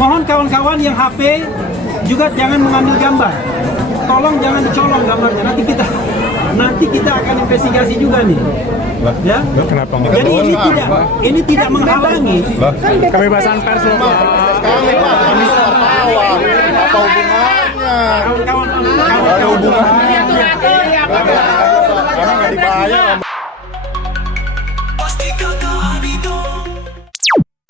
Mohon kawan-kawan yang HP juga jangan mengambil gambar. Tolong jangan dicolong gambarnya. Nanti kita akan investigasi juga nih. Ya. Kenapa enggak? Jadi ini tidak menghalangi. Kebebasan pers loh, Pak. Kami wartawan. Apa hubungannya? Kawan-kawan Ada hubungannya. Kami nggak dibayar.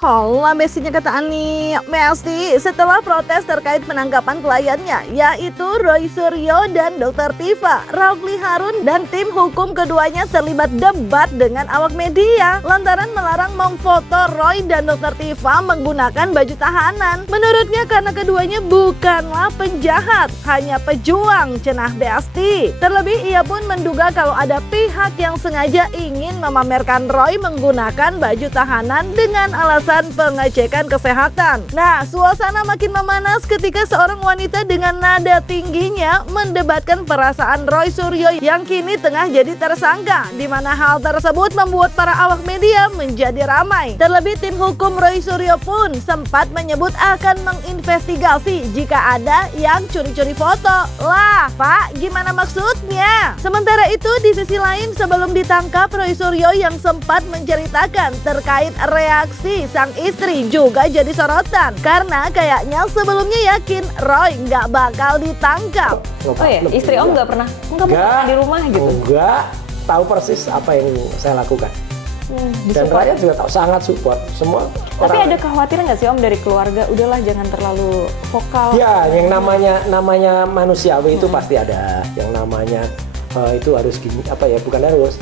Hola Mestinya kata Ani, Mesti setelah protes terkait penangkapan kliennya yaitu Roy Suryo dan Dr. Tifa, Rafli Harun dan tim hukum keduanya terlibat debat dengan awak media lantaran melarang memfoto Roy dan Dr. Tifa menggunakan baju tahanan. Menurutnya karena keduanya bukanlah penjahat, hanya pejuang, cenah Besti. Terlebih ia pun menduga kalau ada pihak yang sengaja ingin memamerkan Roy menggunakan baju tahanan dengan alasan pengecekan kesehatan. Nah, suasana makin memanas ketika seorang wanita dengan nada tingginya mendebatkan perasaan Roy Suryo yang kini tengah jadi tersangka, di mana hal tersebut membuat para awak media menjadi ramai. Terlebih tim hukum Roy Suryo pun sempat menyebut akan menginvestigasi jika ada yang curi-curi foto. Lah, Pak, gimana maksudnya? Sementara itu di sisi lain sebelum ditangkap Roy Suryo yang sempat menceritakan terkait reaksi sang istri juga jadi sorotan karena kayaknya sebelumnya yakin Roy nggak bakal ditangkap. Oh ya, istri Om nggak pernah di rumah gitu? Enggak, tahu persis apa yang saya lakukan. Dan rakyat juga tahu, sangat support semua. Tapi ada kekhawatiran nggak sih Om dari keluarga? Udahlah jangan terlalu vokal. Ya, yang namanya manusiawi itu pasti ada. Yang namanya itu harus gini, bukan harus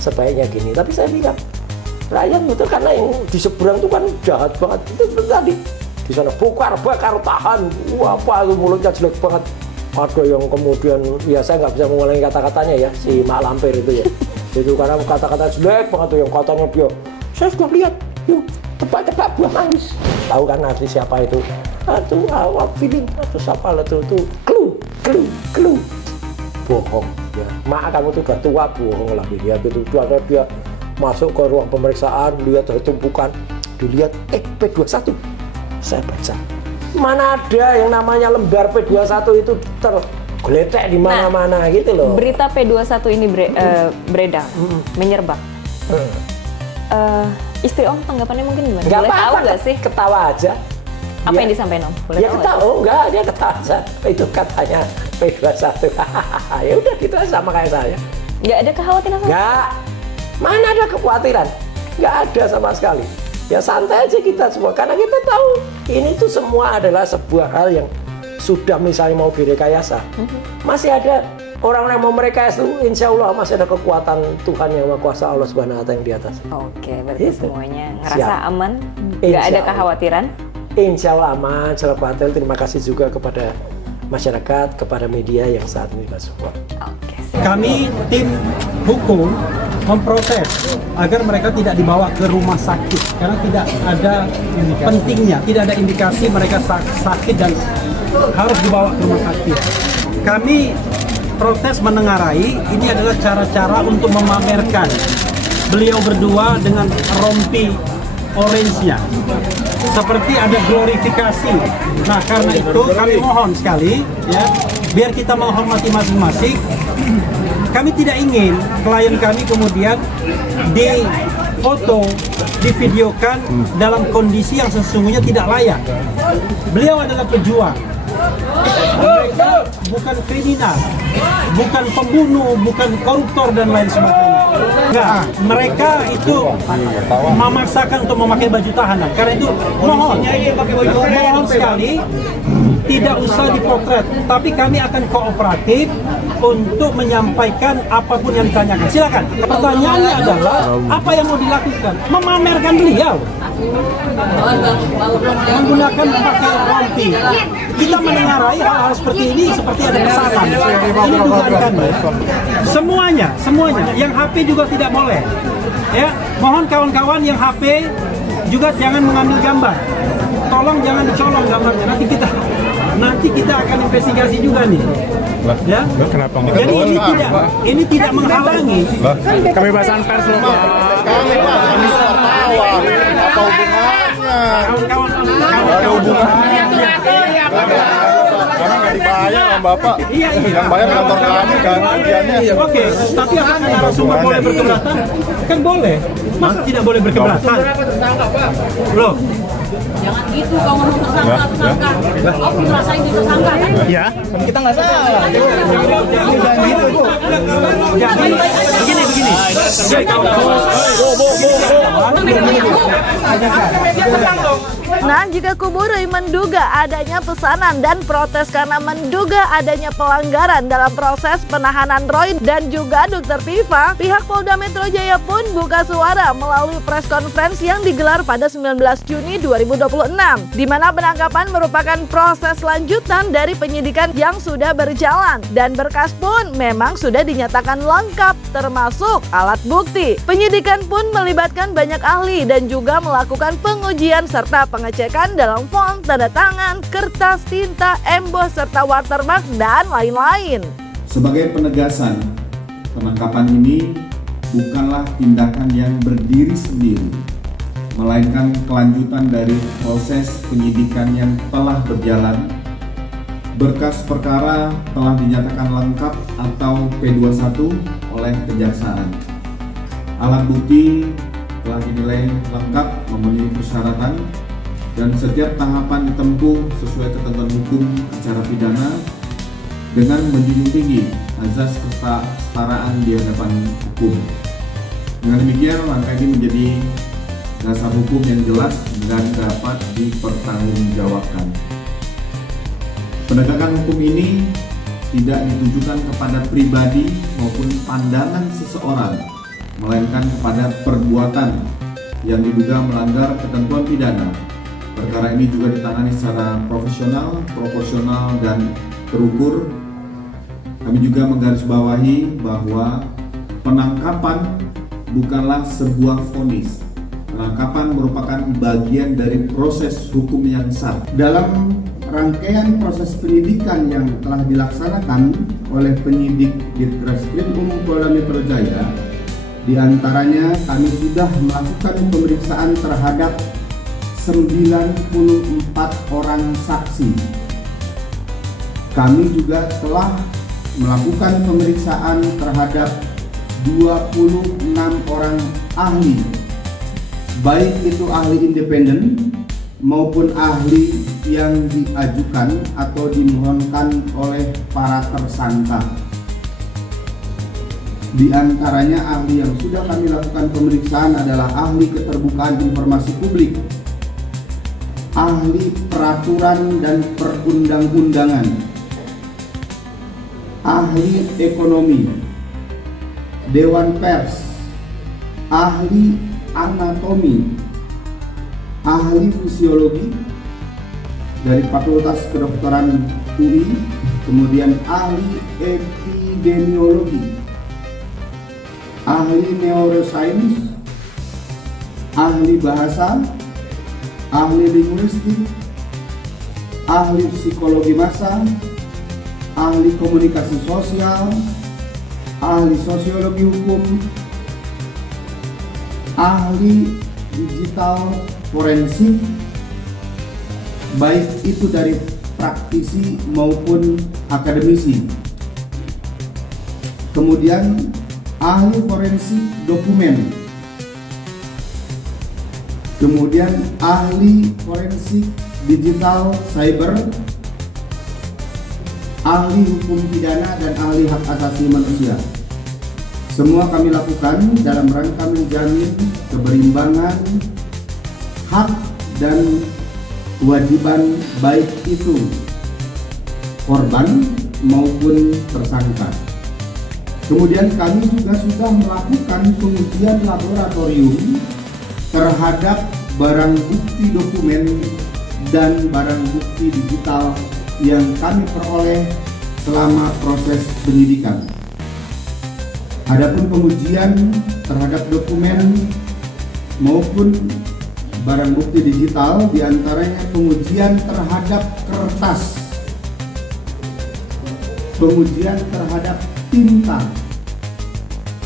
sebaiknya gini. Tapi saya bilang rakyat betul, karena yang di seberang itu kan jahat banget. Itu tadi di sana bakar tahan, apa itu mulutnya jelek banget. Ada yang kemudian ya saya nggak bisa mengulangi kata-katanya ya, si Mak Lampir itu ya. Itu karena kata-kata jelek banget tuh yang katanya dia. Saya sudah lihat, yuk tebak-tebak buah manggis. Tahu kan arti siapa itu? Itu awal feeling atau siapa lah tuh clue. Bohong ya. Mak kamu tuh udah tua, bohong lah dia gitu. Dia masuk ke ruang pemeriksaan, lihat ada tumpukan, dilihat P21. Saya baca, mana ada yang namanya lembar P21 itu tergeletek di mana-mana gitu loh. Berita P21 ini beredar, menyerbak. Istri Om tanggapannya mungkin gimana? Nggak Boleh apa-apa, tahu nggak sih? Ketawa aja. Apa yang disampaikan Om? Boleh Ya tahu ketawa, nggak? enggak, dia ketawa aja. Itu katanya P21. Ya udah gitu aja, sama kayak saya. Nggak ada kekhawatiran sama? Nggak. Mana ada kekhawatiran? Nggak ada sama sekali. Ya santai aja kita semua, karena kita tahu ini tuh semua adalah sebuah hal yang sudah misalnya mau direkayasa. Masih ada orang-orang yang mau merekayasa itu, insya Allah masih ada kekuatan Tuhan yang Maha Kuasa, Allah Subhanahu wa Ta'ala yang di atas. Oke, berarti Gitu. semuanya ngerasa Siap. aman, nggak Insya ada Allah. kekhawatiran. Insya Allah aman, selalu khawatir. Terima kasih juga kepada masyarakat, kepada media yang saat ini support. Oke, Kami tim hukum memprotes agar mereka tidak dibawa ke rumah sakit karena tidak ada pentingnya, tidak ada indikasi mereka sakit dan harus dibawa ke rumah sakit. Kami protes menengarai ini adalah cara-cara untuk memamerkan beliau berdua dengan rompi orange-nya. Seperti ada glorifikasi. Nah, karena itu kami mohon sekali ya, biar kita menghormati masing-masing. Kami tidak ingin klien kami kemudian difoto, divideokan dalam kondisi yang sesungguhnya tidak layak. Beliau adalah pejuang. Mereka bukan kriminal, bukan pembunuh, bukan koruptor dan lain sebagainya. Enggak, mereka itu memaksakan untuk memakai baju tahanan. Karena itu mohon sekali tidak usah dipotret, tapi kami akan kooperatif untuk menyampaikan apapun yang ditanyakan. Silakan. Pertanyaannya adalah apa yang mau dilakukan? Memamerkan beliau. Menggunakan pakai rompi. Kita menengarai hal-hal seperti ini seperti ada kesalahan. Ini dugaan kami. Semuanya, yang HP juga tidak boleh. Ya, mohon kawan-kawan yang HP juga jangan mengambil gambar. Tolong jangan dicolong gambarnya. Nanti kita akan investigasi juga nih. Ya. Kenapa enggak? Jadi ini tidak menghalangi. Kebebasan pers loh, Pak. Kami wartawan. Apa hubungannya? Kawan-kawan Ada hubungannya. sama Bapak. Yang bayar kantor kami kan bagiannya. Oke, tapi apa narasumber boleh berkeberatan? Kan boleh. Masa tidak boleh berkeberatan? Loh, Jangan gitu kalau ngomong tersangka. Oh, ngerasain di tersangka kan? Ya, kita nggak salah. jangan gitu, Bu. Jadi, begini. Nah, jika kubu Roy menduga adanya pesanan dan protes karena menduga adanya pelanggaran dalam proses penahanan Roy dan juga Dr. Tifa, pihak Polda Metro Jaya pun buka suara melalui press conference yang digelar pada 19 Juni 2026, di mana penangkapan merupakan proses lanjutan dari penyidikan yang sudah berjalan dan berkas pun memang sudah dinyatakan lengkap termasuk alat bukti. Penyidikan pun melibatkan banyak ahli dan juga melakukan pengujian serta pengecekan dalam font, tanda tangan, kertas, tinta, embos, serta watermark, dan lain-lain. Sebagai penegasan, penangkapan ini bukanlah tindakan yang berdiri sendiri, melainkan kelanjutan dari proses penyidikan yang telah berjalan. Berkas perkara telah dinyatakan lengkap atau P21 oleh Kejaksaan. Alat bukti telah dinilai lengkap memenuhi persyaratan dan setiap tahapan ditempuh sesuai ketentuan hukum acara pidana dengan menjunjung tinggi azas kesetaraan di hadapan hukum. Dengan demikian, langkah ini menjadi dasar hukum yang jelas dan dapat dipertanggungjawabkan. Penegakan hukum ini tidak ditujukan kepada pribadi maupun pandangan seseorang, melainkan kepada perbuatan yang diduga melanggar ketentuan pidana. Perkara ini juga ditangani secara profesional, proporsional, dan terukur. Kami juga menggarisbawahi bahwa penangkapan bukanlah sebuah vonis. Penangkapan merupakan bagian dari proses hukum yang sah. Dalam rangkaian proses penyidikan yang telah dilaksanakan oleh penyidik Ditreskrim Umum Polda Metro Jaya, di antaranya kami sudah melakukan pemeriksaan terhadap 94 orang saksi. Kami juga telah melakukan pemeriksaan terhadap 26 orang ahli, baik itu ahli independen maupun ahli yang diajukan atau dimohonkan oleh para tersangka. Di antaranya ahli yang sudah kami lakukan pemeriksaan adalah ahli keterbukaan informasi publik, ahli peraturan dan perundang-undangan, ahli ekonomi, dewan pers, ahli anatomi, ahli fisiologi dari Fakultas Kedokteran UI, kemudian ahli epidemiologi, ahli neuroscience, ahli bahasa, ahli linguistik, ahli psikologi massa, ahli komunikasi sosial, ahli sosiologi hukum, ahli digital forensik, baik itu dari praktisi maupun akademisi. Kemudian ahli forensik dokumen, kemudian ahli forensik digital cyber, ahli hukum pidana, dan ahli hak asasi manusia. Semua kami lakukan dalam rangka menjamin keberimbangan hak dan kewajiban baik itu korban maupun tersangka. Kemudian kami juga sudah melakukan pengujian laboratorium terhadap barang bukti dokumen dan barang bukti digital yang kami peroleh selama proses penyidikan. Adapun pengujian terhadap dokumen maupun barang bukti digital, diantaranya pengujian terhadap kertas, pengujian terhadap tinta,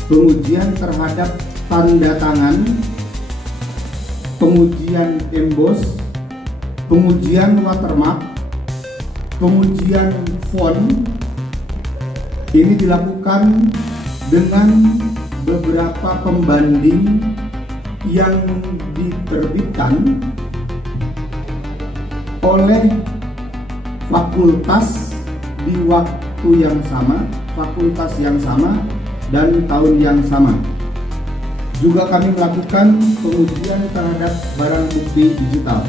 pengujian terhadap tanda tangan, pengujian embos, pengujian watermark, pengujian font ini dilakukan dengan beberapa pembanding yang diterbitkan oleh fakultas di waktu yang sama, fakultas yang sama, dan tahun yang sama. Juga kami melakukan pengujian terhadap barang bukti digital.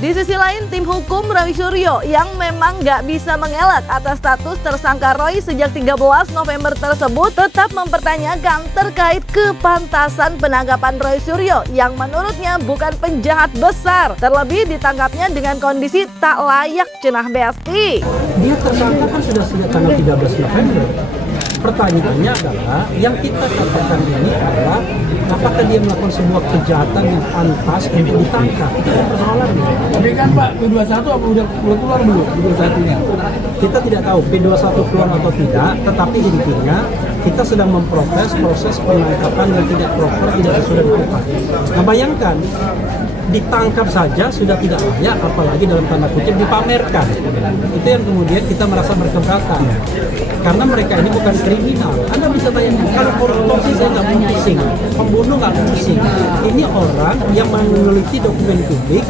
Di sisi lain, tim hukum Roy Suryo yang memang nggak bisa mengelak atas status tersangka Roy sejak 13 November tersebut tetap mempertanyakan terkait kepantasan penangkapan Roy Suryo yang menurutnya bukan penjahat besar. Terlebih ditangkapnya dengan kondisi tak layak, cenah Besti. Dia tersangka kan sudah sejak tanggal 13 November. Pertanyaannya adalah, yang kita katakan ini adalah apakah dia melakukan sebuah kejahatan yang pantas untuk ditangkap? Itu yang persoalannya. Tapi kan Pak, P21 apa udah keluar belum P21-nya? Kita tidak tahu P21 keluar atau tidak, tetapi intinya kita sedang memproses proses penangkapan yang tidak proper, tidak sesuai dengan. Nah, bayangkan ditangkap saja sudah tidak layak, apalagi dalam tanda kutip dipamerkan. Itu yang kemudian kita merasa berkeberatan. Karena mereka ini bukan kriminal. Anda bisa bayangkan, kalau korupsi saya nggak pusing, pembunuh nggak pusing. Ini orang yang meneliti dokumen publik,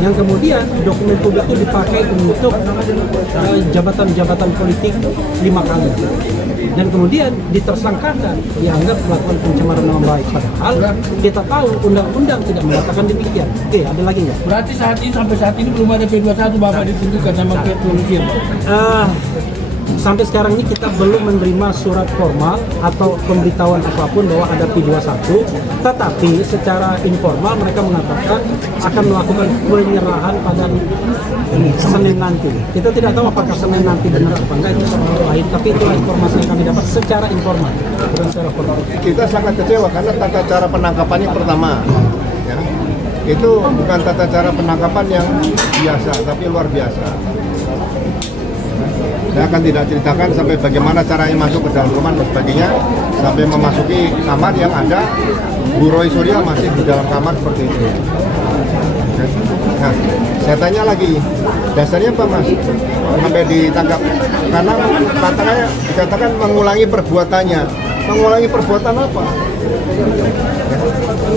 yang kemudian dokumen publik itu dipakai untuk jabatan-jabatan politik 5 kali. Dan kemudian ditersangkakan, dianggap melakukan pencemaran nama baik. Padahal kita tahu undang-undang tidak mengatakan demikian. Oke, ada lagi nggak? Berarti sampai saat ini belum ada P21 Bapak ditentukan sama kepolisian? Sampai sekarang ini kita belum menerima surat formal atau pemberitahuan apapun bahwa ada P21, tetapi secara informal mereka mengatakan akan melakukan penyerahan pada Senin nanti. Kita tidak tahu apakah Senin nanti benar apa enggak, itu soal lain, tapi itulah informasi yang kami dapat secara informal, bukan secara formal. Kita sangat kecewa karena tata cara penangkapannya pertama, ya, itu bukan tata cara penangkapan yang biasa, tapi luar biasa. Saya akan tidak ceritakan sampai bagaimana caranya masuk ke dalam rumah dan sebagainya, sampai memasuki kamar yang ada Bu Roy Suryo masih di dalam kamar seperti itu. Nah, saya tanya lagi, dasarnya apa Mas sampai ditangkap? Karena katanya dikatakan mengulangi perbuatannya. Mengulangi perbuatan apa?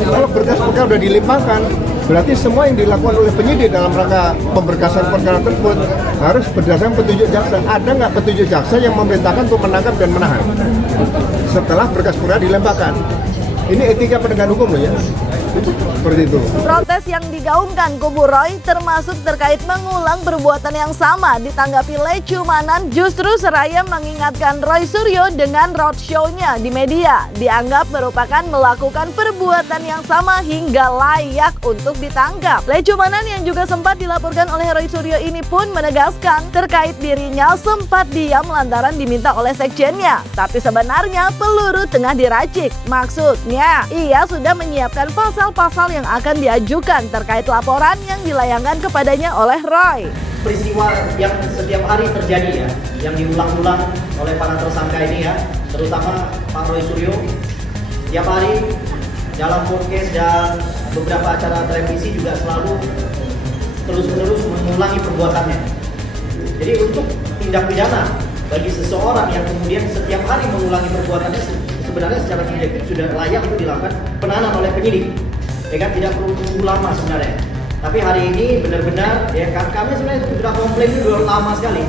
Kalau berkas-berkas sudah dilimpahkan, berarti semua yang dilakukan oleh penyidik dalam rangka pemberkasan perkara tersebut harus berdasarkan petunjuk jaksa. Ada nggak petunjuk jaksa yang memerintahkan untuk menangkap dan menahan setelah berkas perkara dilimpahkan? Ini etika penegakan hukum loh ya. Seperti itu. Protes yang digaungkan kubu Roy termasuk terkait mengulang perbuatan yang sama ditanggapi Lecumanan justru seraya mengingatkan Roy Suryo dengan roadshow-nya di media dianggap merupakan melakukan perbuatan yang sama hingga layak untuk ditangkap. Lecumanan yang juga sempat dilaporkan oleh Roy Suryo ini pun menegaskan terkait dirinya sempat diam lantaran diminta oleh sekjennya, tapi sebenarnya peluru tengah diracik. Maksudnya ia sudah menyiapkan pasal-pasal yang akan diajukan terkait laporan yang dilayangkan kepadanya oleh Roy. Peristiwa yang setiap hari terjadi ya, yang diulang-ulang oleh para tersangka ini ya, terutama Pak Roy Suryo, setiap hari dalam podcast dan beberapa acara televisi juga selalu terus-menerus mengulangi perbuatannya. Jadi untuk tindak pidana bagi seseorang yang kemudian setiap hari mengulangi perbuatannya sebenarnya secara subjektif sudah layak untuk dilakukan penahanan oleh penyidik. Ya kan, tidak perlu tunggu lama sebenarnya. Tapi hari ini benar-benar ya kan, kami sebenarnya sudah komplain itu sudah lama sekali.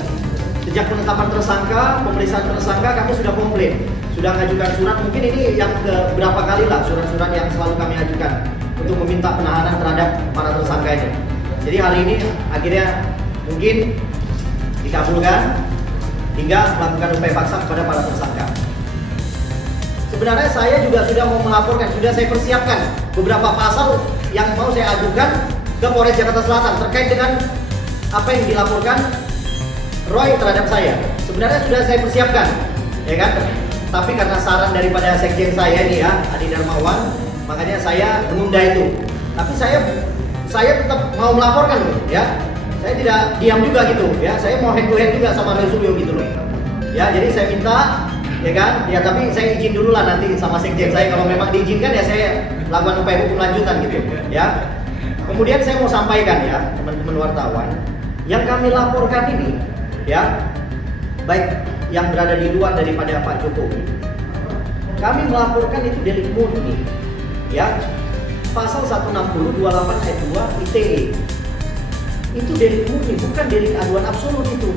Sejak penetapan tersangka, pemeriksaan tersangka kami sudah komplain, sudah mengajukan surat, mungkin ini yang berapa kali lah surat-surat yang selalu kami ajukan untuk meminta penahanan terhadap para tersangka ini. Jadi hari ini akhirnya mungkin dikabulkan hingga melakukan upaya paksa kepada para tersangka. Sebenarnya saya juga sudah mau melaporkan, sudah saya persiapkan beberapa pasal yang mau saya ajukan ke Polres Jakarta Selatan terkait dengan apa yang dilaporkan Roy terhadap saya. Sebenarnya sudah saya persiapkan, ya kan? Tapi karena saran daripada sekjen saya ini ya, Adi Darmawan, makanya saya menunda itu. Tapi saya tetap mau melaporkan loh, ya. Saya tidak diam juga gitu, ya. Saya mau hand to hand juga sama Roy Suryo gitu loh. Ya, jadi saya minta, ya kan? Ya, tapi saya izin dulu lah nanti sama sekjen saya, kalau memang diizinkan ya saya lakukan upaya hukum lanjutan gitu, ya. Kemudian saya mau sampaikan ya, teman-teman wartawan, yang kami laporkan ini ya, baik yang berada di luar daripada Pak Jokowi, kami melaporkan itu delik murni, ya. Pasal 160 28 ayat 2 ITE. Itu delik murni, bukan delik aduan absolut itu.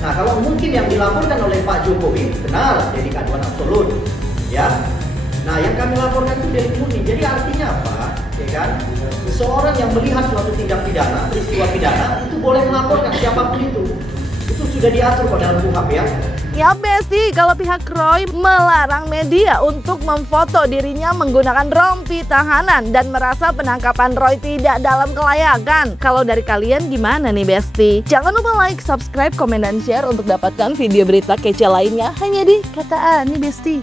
Nah, kalau mungkin yang dilaporkan oleh Pak Jokowi benar delik aduan absolut, ya. Nah, yang kami laporkan itu delik murni. Jadi artinya apa? Ya kan? Seseorang yang melihat suatu tindak pidana, peristiwa pidana itu boleh melaporkan siapapun itu. Itu sudah diatur kok dalam KUHP ya. Ya Besti, kalau pihak Roy melarang media untuk memfoto dirinya menggunakan rompi tahanan dan merasa penangkapan Roy tidak dalam kelayakan. Kalau dari kalian gimana nih Besti? Jangan lupa like, subscribe, komen, dan share untuk dapatkan video berita kece lainnya hanya di Kata Ani Besti.